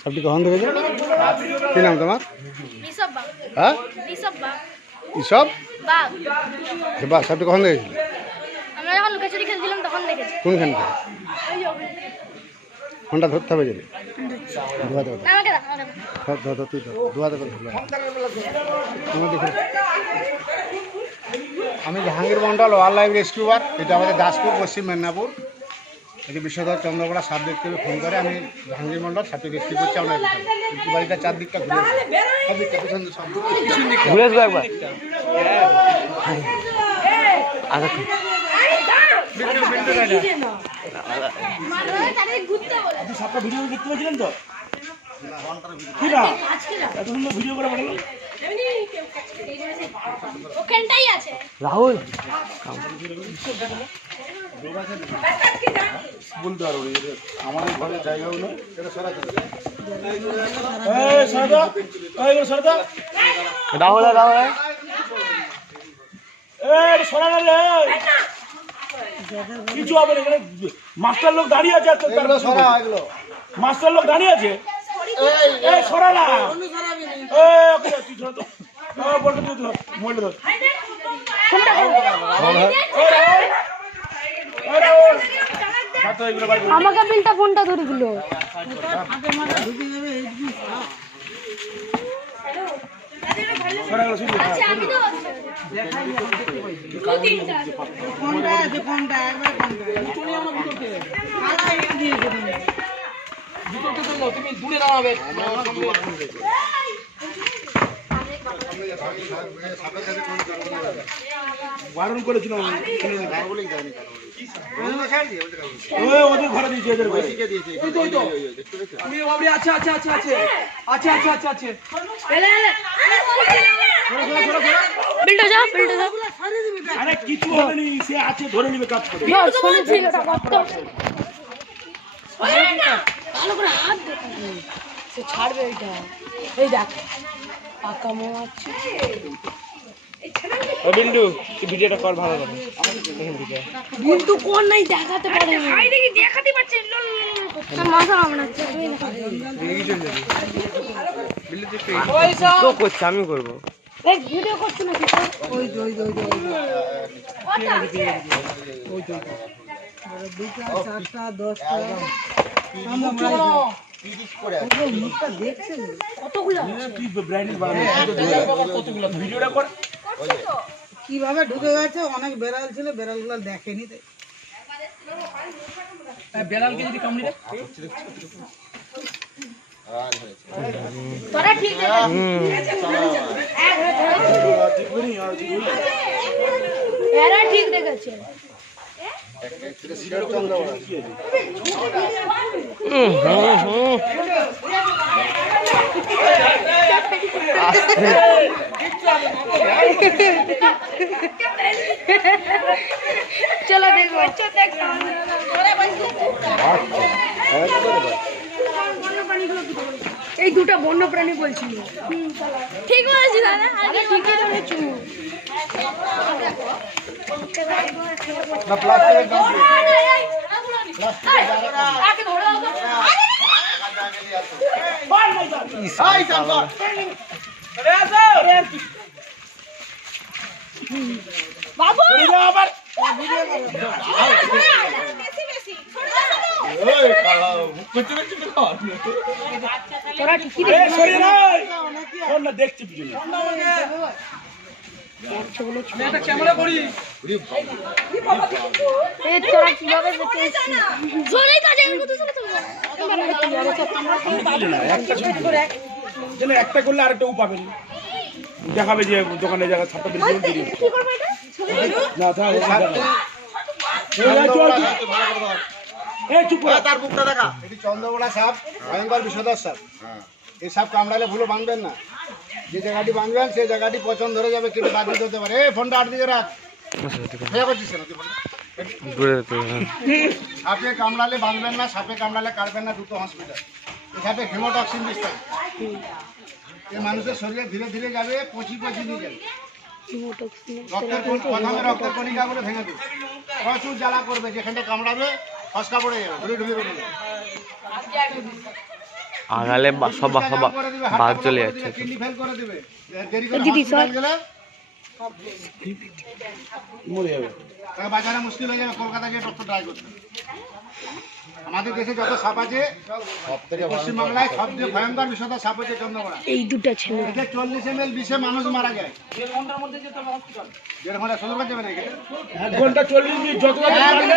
সাপটি কখন দেখেছ কি নাম তোমার? হ্যাঁ? ইসব বা সাপটি কখন দেখেছিল কোনখানটা ফোনটা ধরতে হবে যদি। ধোয়াতে কথা তুই ধোয়াতে আমি Jahangir Mondal wildlife rescuer এটা আমাদের দাসপুর পশ্চিম মেদিনীপুর। এটি বিশ্বধর চন্দ্রকোড়া দেখতে পেয়ে ফোন করে আমি জাহাঙ্গীর মন্ডল সাপটি রেস্কিউ করছি আমরা কিন্তু বাড়িটা চারদিকটা ঘুরে সব দিকটা সব ঘুরে আসব একবার আচ্ছা ভিডিও দেখতে পেয়েছিলেন তো এত সুন্দর ভিডিও করে পাঠালো ওখানটাই আছে। রাহুল? বলতে পারব আমাদের ঘরে জায়গাও নেই এই। সরদা এই এবার সরদা রাহুল রাহুল সরা না কিছু হবে না। এখানে মাস্টার লোক দাঁড়িয়ে আছে? মাস্টার লোক দাঁড়িয়ে আছে এই ধর তো তুই ধর মোবাইলটা ধর। বার কর। আমাকে পিনটা ফোনটা ধরে দিল। হ্যাঁ কোনটা আছে কোনটা একবার কোনটা তুমি আমার ভিতরকে কালা এটা দিয়েছ তুমি বারণ করেছিলাম ওই ওদের ঘরে দিয়েছে এদের ঘরে। দিয়েছে আচ্ছা আচ্ছা আচ্ছা আছে আচ্ছা আচ্ছা আচ্ছা আছে বিলটা যাও বিলটা যাও। আরে কিছু হবে নি সে আছে ধরে নিবে কাজ করে। কত ভালো করে হাত দে। সে ছাড়বে এটা এই দেখ। ও বিন্টু তুই ভিডিওটা কর ভালো করে কিন্তু কোন নাই দেখাতে পারে ভাই দেখি দেখাতে পারছি মাথা মনে হচ্ছে তো করছে আমি করব। এই ভিডিও করছি নাকি? ওই ওই ওই ওই দুটা চারটা দশটা কতগুলো কতগুলো? ভিডিওটা কর। কীভাবে ঢুকে গেছে? অনেক বেড়াল ছিল বেড়ালগুলো দেখেনি তাই। বেড়ালকে যদি কামড়ি তোরা ঠিক এরা ঠিক দেখেছে। চলো দেখো। এই দুটো বন্য প্রাণী বলছিল। ঠিক বলেছি দাদা আগে ঠিকই ধরেছি। বাবু আবার তোরা ঠিকই শোন না দেখছি একটা একটা করলে আরেকটা ও পাবেন দেখাবে যে দোকানে জায়গা ছাপটা বেশি। তার মুখটা দেখা এটি চন্দ্রকোনা সাপ ভয়ঙ্কর বিষধর সাপ এই সাপ কামড়ালে ভুলো বাঁধবেন না। যে জায়গাটি বাঁধবেন সেই জায়গাটি পছন্দ ধরে যাবে কেটে বাদ দিতে হতে পারে। এই ফোনটা আট দিকে রাখ। করছিস ফোনটা? সাপে কামড়ালে বাঁধবেন না সাপে কামড়ালে কাটবেন না দুটো হসপিটাল এই সাপে হেমোটক্সিন বিষ এই মানুষের শরীরে ধীরে ধীরে যাবে পচি পচি নিয়ে যাবে। রক্তের প্রথমে রক্তের কণিকাগুলো ভেঙে দেবে। প্রচুর জ্বালা করবে যেখানটা কামড়াবে ফসকা পড়ে যাবে ঘুরে ঢুকে আগালে বা- সব সব বাদ চলে যাচ্ছে। দিদি ফেল করে দিবে দেরি করে হসপিটাল গেলে মরে যাবে। বাজারে মুশকিল হয়ে যাবে কলকাতা গিয়ে ডক্টর ট্রাই করতে আমাদের দেশে যত সাপ আছে পশ্চিমবাংলায় সবচেয়ে ভয়ঙ্কর বিষয়টা সাপ হচ্ছে চন্দ্রকোনা। এই দুটো ছেলে। এতে চল্লিশ এম এল বিষে মানুষ মারা যায়। দেড় ঘণ্টা সদর যাবে না ঘণ্টা চল্লিশ মিনিট যত পারবে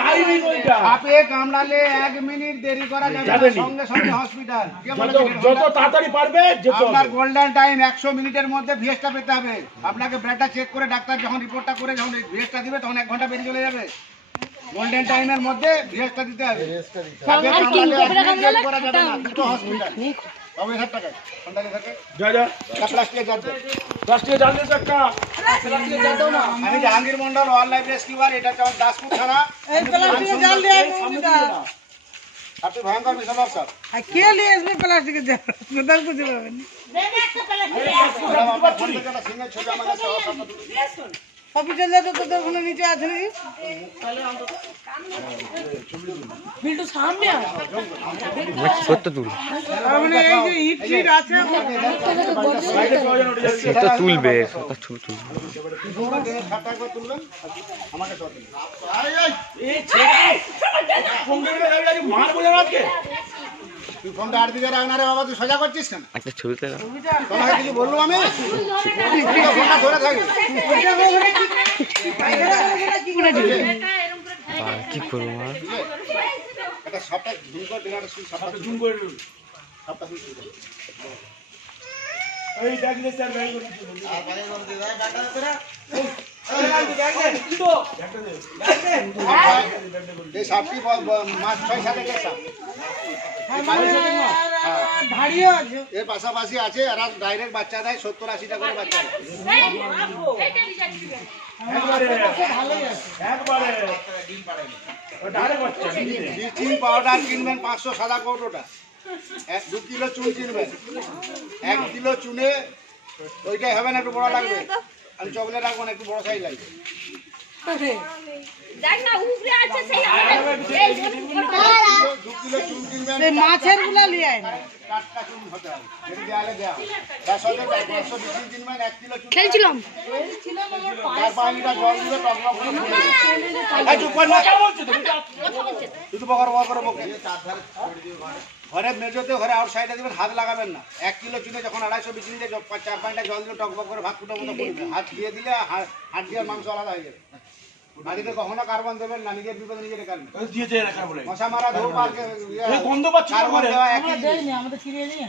টাইমিং ওইটা সাপে কামড়ালে এক মিনিট দেরি করা যাবে সঙ্গে সঙ্গে হসপিটাল যত? তাড়াতাড়ি পারবে আপনার গোল্ডেন টাইম একশো মিনিটের মধ্যে ভিএসটা পেতে হবে। আপনাকে ব্লাডটা চেক করে ডাক্তার যখন রিপোর্টটা করে যখন ভিএসটা দিবে তখন এক ঘণ্টা বেরিয়ে চলে যাবে। গোল্ডেন টাইমের মধ্যে ভিএসটা দিতে হবে। সাপে আর কামড়ালে কিংকোবরা এক মিনিট কামড়ালে দেরি করা যাবে না। দুটো হসপিটাল তবে হাজার টাকায় ঘন্টাকে থাকে। যা যা। এক লাখ টাকা যাচ্ছে দশ টাকা জানলে একটা আমি Jahangir Mondal wildlife rescuer এটা হচ্ছে আমার দাসপুর থানা। এই প্লাস্টিকের জাল দিয়ে আসবে ওটা। আপনি ভয়ঙ্কর বিষয় স্যার আর কে নিয়ে আসবে প্লাস্টিকের জাল? কোথাও খুঁজে পাবেন। তোদের ওখানে নিচে আছে নাকি? সত্য তুল। তার মানে এই যে ইট টিট আছে তুলবে তুল তুই ফোনটা আট দিকে রাখ না রে বাবা তুই সোজা করছিস কেন? একটা কিছু বলল আমি? ফোনটা ধরে থাকবি আর কি করব আর একটা সবটা ঝুম করে দিন একটা সুই সবটা জুম করে দিন। সবটা করব আর এই দেখলে স্যার ব্যাগ করে পাশাপাশি আছে এরা ডাইরেক্ট বাচ্চা দেয় সত্তর আশিটা করে বাচ্চা ব্লিচিং পাউডার কিনবেন পাঁচশো সাদা কৌটোটা এক দু কিলো চুন কিনবেন। এক কিলো চুনে ওইটাই হবে না একটু বড় লাগবে। আমি চকলেট রাখব না একটু বড় সাইজ লাগবে। মাছেরগুলা আয় খেলছিলাম। দিলে। ঘরে মেজোতে ঘরে আউটসাইডে দিবেন হাত লাগাবেন না। এক কিলো চুনে যখন আড়াইশো দিয়ে চার পাঁচটা জল দিয়ে টকবক করে ভাত ফুটো মতো হাত দিয়ে দিলে হাত দিয়ে মাংস আলাদা হয়ে যাবে। বাড়িতে কখনো কার্বন দেবেন না নিজের বিপদ নিজের কারণ দিয়েছে রাখা বলে মশা মারা ধূপ আর এই গন্ধ পাচ্ছি কার্বন দেওয়া একই। জিনিস। আমাদের ফিরিয়ে নিয়ে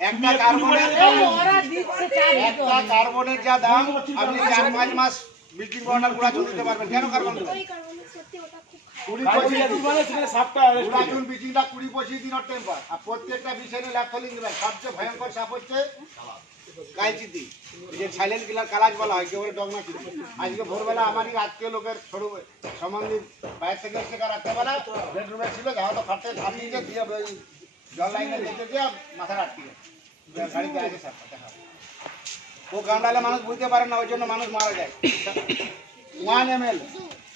একটা কার্বনের ওরা দিচ্ছে চার একটা কার্বনের যা দাম আপনি চার পাঁচ মাস ব্লিচিং পাউডার গুঁড়া চুন দিতে পারবেন। কেন কার্বন দেবেন? কুড়ি পঁচিশ মানে সেখানে সাপটা arrest গুঁড়া বিচিংটা কুড়ি পঁচিশ টেম্পার। আর প্রত্যেকটা বিষয়ে ল্যাপথলিং দেবেন। সবচেয়ে ভয়ঙ্কর সাপ হচ্ছে কালচিতি যে সাইলেন্ট কিলার কালাজ বলা হয়? কেউ ডগনা ছিল আজকে ভোরবেলা আমারই আত্মীয় লোকের ছোট সম্বন্ধী বাইরে থেকে এসে রাত্রেবেলা বেডরুমে ছিল যাওয়া তো খাটতে ঝাঁপিয়ে দিয়ে জল লাইনে যেতে দিয়ে মাথা আটকে। গাড়িতে আছে সাপটা দেখা ও কামড়ালে মানুষ বুঝতে পারে না ওই জন্য মানুষ মারা যায়। ওয়ান এম এল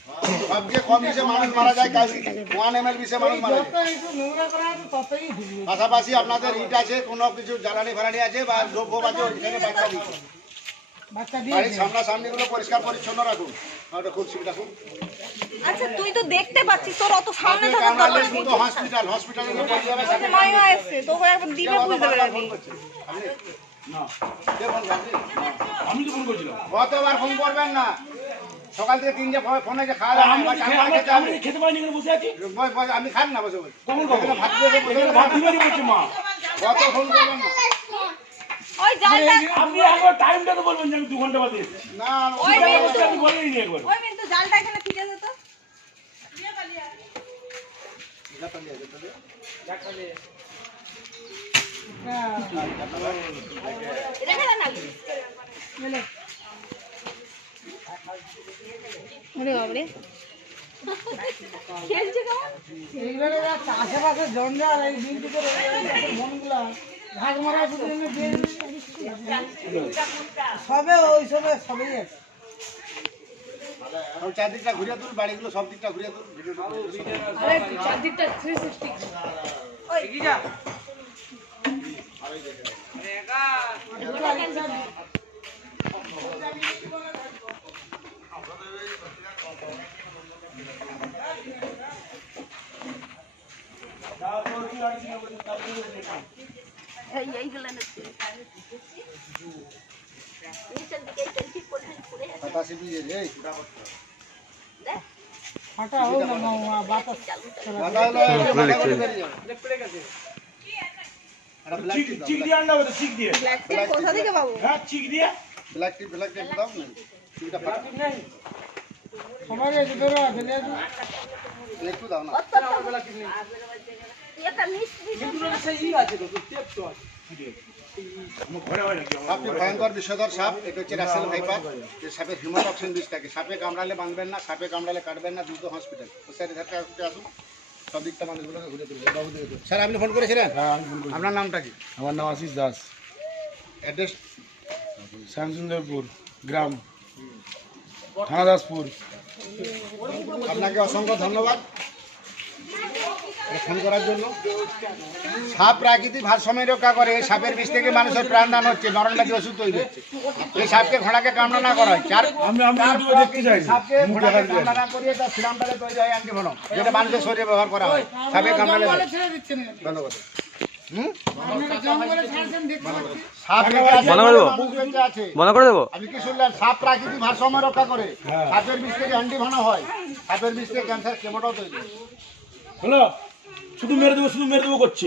সবচেয়ে কম বিষে মানুষ মারা যায় কালচিতি ওয়ান এম এল বিষে মানুষ মারা যায়। পাশাপাশি আপনাদের ইট আছে কোনো কিছু জ্বালানি ফালানি আছে বা দ্রব্য আছে ওইখানে বাচ্চা দিচ্ছে। বাড়ির সামনাসামনিগুলো পরিষ্কার পরিচ্ছন্ন রাখুন। ওটা খুব সুবিধা খুব। আচ্ছা তুই তো দেখতে পাচ্ছিস তোর অত সামনে আপনি দরকার নেই শুধু হসপিটাল হসপিটালে নিয়ে চলে যাবে ওই যে মাইমা এসছে তোকে একবার দিবে বুঝতে পারবি। ফোন করছে। আপনি না কে ফোন করছে আমি তো ফোন করছিলাম। কতবার ফোন করবেন না। সকাল থেকে তিনটে ফোনে যে খাওয়া আমি খেতে পাইনি এখানে বসে আছি। আমি খান না বসে? এখানে ভাত দিয়ে মা। কত ফোন করবেন না ওই জালটা আপনি একবার টাইমটা তো বলবেন যে আমি দু ঘণ্টা বাদে না ওই বলেনি একবার। ওই মিন্টু জালটা এখানে ফিরে যেত রেখে দে না। ওরে বাবারে খেলছে কেমন? এইবারে যা আশেপাশে জঞ্জাল এই দিন থেকে বনগুলা ঘাস মারা শুধু সবে ওই সবে সবেই আছে। চারদিকটা ঘুরিয়ে তুল বাড়িগুলো সব দিকটা ঘুরিয়ে তুল। চারদিকটা 360 সাতাশি পিস এই ফাটা হোক না মামা, বাতাস চলা বাধা হলো এই যে খুলে বাধা করে লিখতে বেরিয়ে যাও। একটা black চিক tea দাও, চিক দিয়ে আনতে হবে তো চিক দিয়ে কোথা থেকে পাবো হ্যাঁ চিক দিয়ে black tea, black tea একটু দাও সাপটি ভয়ঙ্কর বিষধর সাপ এটা হচ্ছে রাসেল ভাইপার যে সাপের হিমোটক্সিন বিষ থাকে সাপে কামড়ালে বাঁধবেন না সাপে কামড়ালে কাটবেন না দ্রুত হসপিটাল স্যার আসুন সব দিকটা মানুষগুলোকে ঘুরে তুলবে। স্যার আপনি ফোন করেছিলেন আপনার নামটা কি আমার নাম আশিস দাস অ্যাড্রেস শ্যামসুন্দরপুর গ্রাম থানা দাসপুর আপনাকে অসংখ্য ধন্যবাদ। ফোন করার জন্য। সাপ প্রাকৃতিক ভারসাম্য রক্ষা করে এই সাপের বিষ থেকে মানুষের প্রাণদান হচ্ছে নরমবাদী ওষুধ তৈরি হচ্ছে। এই সাপকে ঘোড়াকে কামড়া না করা হয় চার সাপকে ঘোড়াকে কামড়া না করিয়ে তার তৈরি হয় অ্যান্টিভেনম যেটা মানুষের শরীরে ব্যবহার করা হয়। সাপে কামড়ালে জঙ্গলে ছেড়ে দিচ্ছেন কেন? ধন্যবাদ। সাপ বন্ধ করে দেবো? মানুষ বেঁচে আছে। বন্ধ করে দেবো? আপনি কি শুনলেন সাপ প্রাকৃতিক ভারসাম্য রক্ষা করে। সাপের বিষ থেকে অ্যান্টিভেনম হয়। সাপের বিষ থেকে ক্যান্সার কেমোটাও তৈরি হলো শুধু মেরে দেবো শুধু মেরে দেবো করছে।